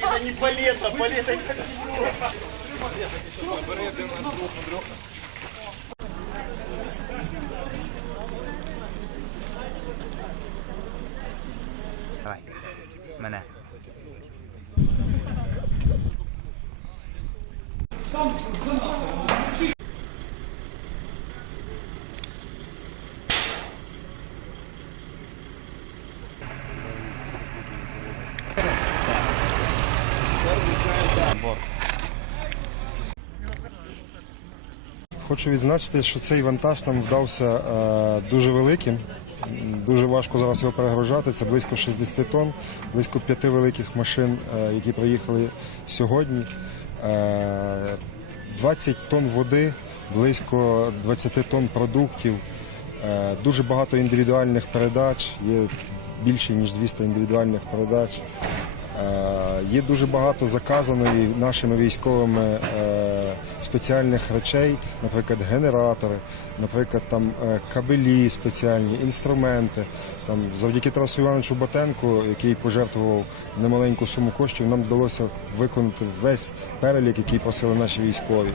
Це не палета, палета як Давай, мене. Come, come, come. Хочу відзначити, що цей вантаж нам вдався е, дуже великим. Дуже важко зараз його перегружати. Це близько 60 тонн, близько п'яти великих машин, е, які приїхали сьогодні. Е, 20 тонн води, близько 20 тонн продуктів, е, дуже багато індивідуальних передач. Є більше ніж 200 індивідуальних передач. Є дуже багато заказаної нашими військовими е, спеціальних речей, наприклад, генератори, наприклад, там е, кабелі спеціальні, інструменти. Там завдяки Тарасу Івановичу Батенку, який пожертвував немаленьку суму коштів, нам вдалося виконати весь перелік, який просили наші військові.